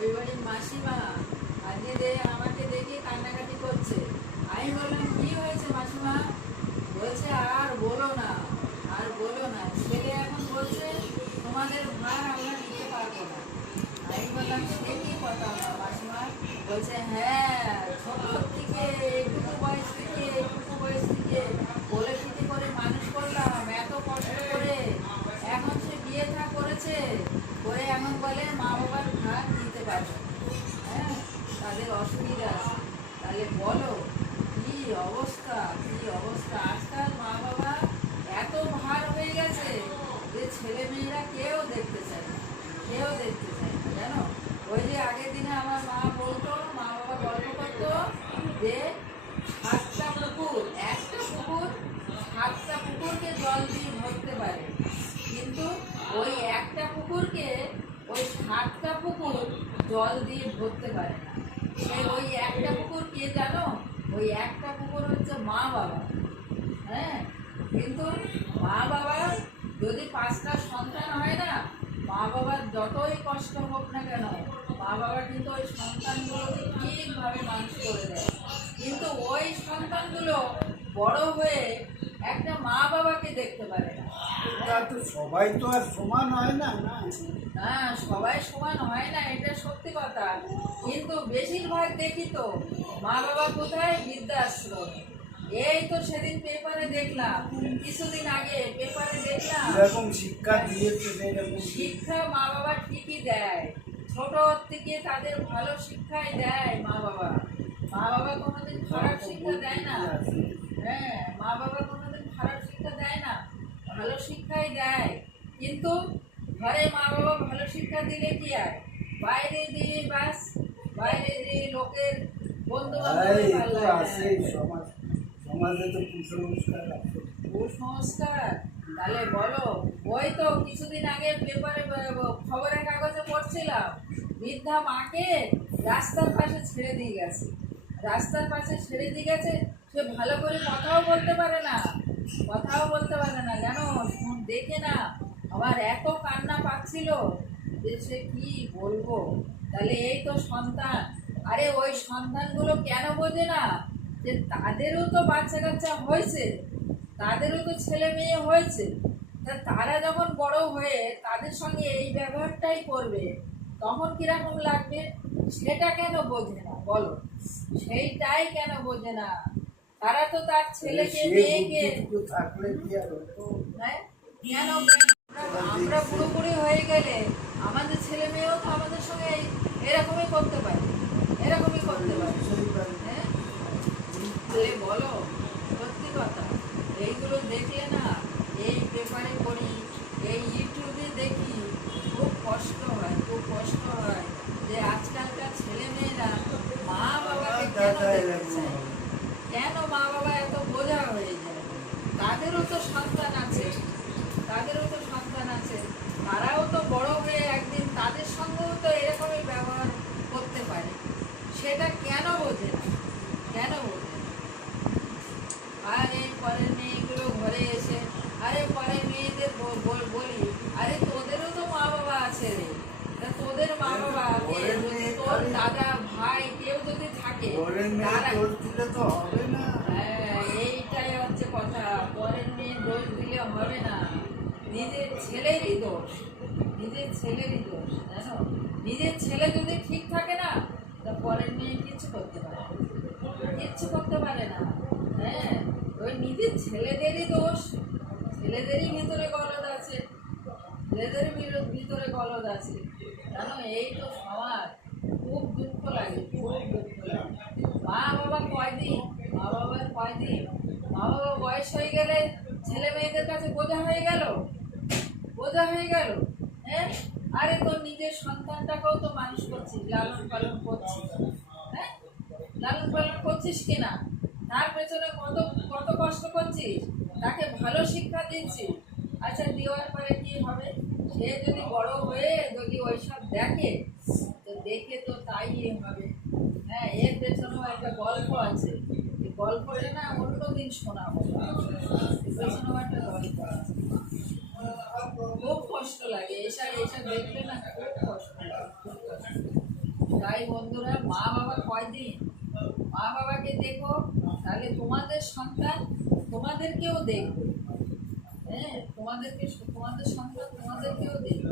ওই বাড়ির মাসিমা আজকে আমাকে দেখে কান্নাকাটি করছে। আমি বললাম কি হয়েছে মাসিমা? বলছে আর বলো না, আর বলো না, ছেলে এখন বলছে তোমাদের ভার আমরা নিতে পারবো না। আমি বললাম সে কি কথা মাসিমা? বলছে হ্যাঁ, ছোট থেকে এইটুকু বয়স থেকে কোলে পিঠে করে মানুষ করলাম এত কষ্ট করে, এখন সে বিয়ে থা করেছে করে এখন বলে মা বাবার ভার নিতে পারবে না। হ্যাঁ, তাদের অসুবিধা আছে। তাহলে বলো কি অবস্থা, কি অবস্থা! আজকাল মা বাবা এত ভার হয়ে গেছে যে ছেলে মেয়েরা কেউ দেখতে চায় না, কেউ দেখতে চায় না, জানো? ওই যে আগের দিনে আমার মা বলতো, মা বাবা গল্প করতো যে সাতটা পুকুর, একটা পুকুর সাতটা পুকুরকে জল দিয়ে ভরতে পারে, কিন্তু ওই একটা পুকুরকে ওই সাতটা পুকুর জল দিয়ে ভরতে পারে না। সে ওই একটা পুকুর কে জানো? ওই একটা পুকুর হচ্ছে মা বাবা। হ্যাঁ, কিন্তু মা বাবার যদি 5টা সন্তান হয় না, মা বাবার যতই কষ্ট হোক না কেন, মা বাবা কিন্তু ওই সন্তানগুলোকে ঠিকভাবে মানুষ করে দেয়। কিন্তু ওই সন্তানগুলো বড় হয়ে একটা মা বাবাকে দেখতে পারে না। সবাই তো আর সমান হয় না। হ্যাঁ, সবাই সমান হয় না, এটা সত্যি কথা। কিন্তু বেশিরভাগ দেখি তো মা বাবা কোথায়? বৃদ্ধাশ্রমে। এই তো সেদিন পেপারে দেখলাম, কিছুদিন আগে পেপারে দেখলাম এরকম শিক্ষা দিয়েছে, শিক্ষা মা বাবা ঠিকই দেয়, ছোট থেকে তাদের ভালো শিক্ষাই দেয় মা বাবা। মা বাবা কোনোদিন খারাপ শিক্ষা দেয় না। হ্যাঁ, মা বাবা কোনোদিন খারাপ শিক্ষা দেয় না, ভালো শিক্ষাই দেয়। কিন্তু ঘরে মা বাবা ভালো শিক্ষা দিলে কি আর বাইরে দিয়ে বাস, বাইরে দিয়ে লোকের বন্ধু সমাজে তো কুসংস্কার আছে। কুসংস্কার? তাহলে বলো, ওই তো কিছুদিন আগে পেপারে খবরের কাগজে পড়ছিলাম, বৃদ্ধা মাকে রাস্তার পাশে ছেড়ে দিয়ে গেছে। রাস্তার পাশে ছেড়ে দিয়ে গেছে, সে ভালো করে কথাও বলতে পারে না, কথাও বলতে পারে না, জানো? দেখে না আমার এত কান্না পাচ্ছিল যে সে কি বলবো। তাহলে এই তো সন্তান, আরে ওই সন্তানগুলো কেন বোঝে না যে তাদেরও তো বাচ্চা কাচ্চা হয়েছে, তাদেরও তো ছেলে মেয়ে হয়েছে, তা তারা যখন বড় হয়ে তাদের সঙ্গে এই ব্যবহারটাই করবে তখন কিরকম লাগবে? সেটা কেন বোঝে না বলো? সেইটাই কেন বোঝে না? তারা তো তার ছেলেকে মেয়েকে থাকলে কি আর হ্যাঁ, কেন আমরা পুরোপুরি হয়ে গেলে আমাদের ছেলে মেয়েও তো আমাদের সঙ্গে এরকমই করতে পারে, এরকমই করতে পারে। হ্যাঁ, তাহলে বলো সত্যি কথা। এইগুলো দেখলে না, এই পেপারে পড়ি, এই ইউটিউবে দেখি, খুব কষ্ট হয়, খুব কষ্ট হয় যে আজকালকার ছেলে মেয়েরা মা বাবাকে কেন দেখতে চায়, কেন মা বাবা এত বোঝা হয়ে যায়? তাদেরও তো সন্তান আছে, তাদেরও তো সন্তান আছে, তারাও তো বড় হয়ে একদিন তাদের সঙ্গেও তো এরকমই ব্যবহার করতে পারে। সেটা কেন বোঝে না, কেন বোঝে না? আর এই পরের মেয়েগুলো ঘরে এসে, আরে পরের মেয়েদের বলি, আরে তোদেরও তো মা বাবা আছে রে, তা তোদের মা বাবা তোর দাদা ভাই কেউ যদি থাকে তারা তো হবে না। হ্যাঁ, এইটাই হচ্ছে কথা, পরের মেয়ে দোষ দিলে হবে না, নিজের ছেলেরই দোষ, নিজের ছেলেরই দোষ, জানো? নিজের ছেলে যদি ঠিক থাকে না, তা পরের মেয়ে কিচ্ছু করতে পারে না, কিচ্ছু করতে পারে না। হ্যাঁ, ওই নিজের ছেলেদেরই দোষ, ছেলেদেরই ভিতরে গলদ আছে, ছেলেদেরই ভিতরে গলদ আছে, জানো? এই তো সমাজ, খুব দুঃখ লাগে, খুব দুঃখ লাগে। মা বাবা কয়দিন, মা বাবার কয়দিন, মা বাবা বয়স হয়ে গেলে ছেলে মেয়েদের কাছে বোঝা হয়ে গেল, বোঝা হয়ে গেল। হ্যাঁ, আরে তোর নিজের সন্তানটাকেও তো মানুষ করছিস, লালন পালন করছিস। হ্যাঁ, লালন পালন করছিস কিনা, তার পেছনে কত কত কষ্ট করছিস, তাকে ভালো শিক্ষা দিচ্ছিস। আচ্ছা, দেওয়ার পরে কি হবে? সে যদি বড় হয়ে যদি ওইসব দেখে, তো দেখে তো তাই হবে। হ্যাঁ, এর পেছনেও একটা গল্প আছে, এই গল্পটা না অন্যদিন শোনাবো, পেছনেও একটা গল্প আছে। খুব কষ্ট লাগে, এসব এসব দেখলে না খুব কষ্ট লাগে, খুব কষ্ট লাগে। তাই বন্ধুরা, মা বাবা কয়দিন, মা বাবাকে দেখো, তাহলে তোমাদের সন্তান তোমাদেরকেও দেখবে। হ্যাঁ, তোমাদের সন্তান তোমাদেরকেও দেখবে।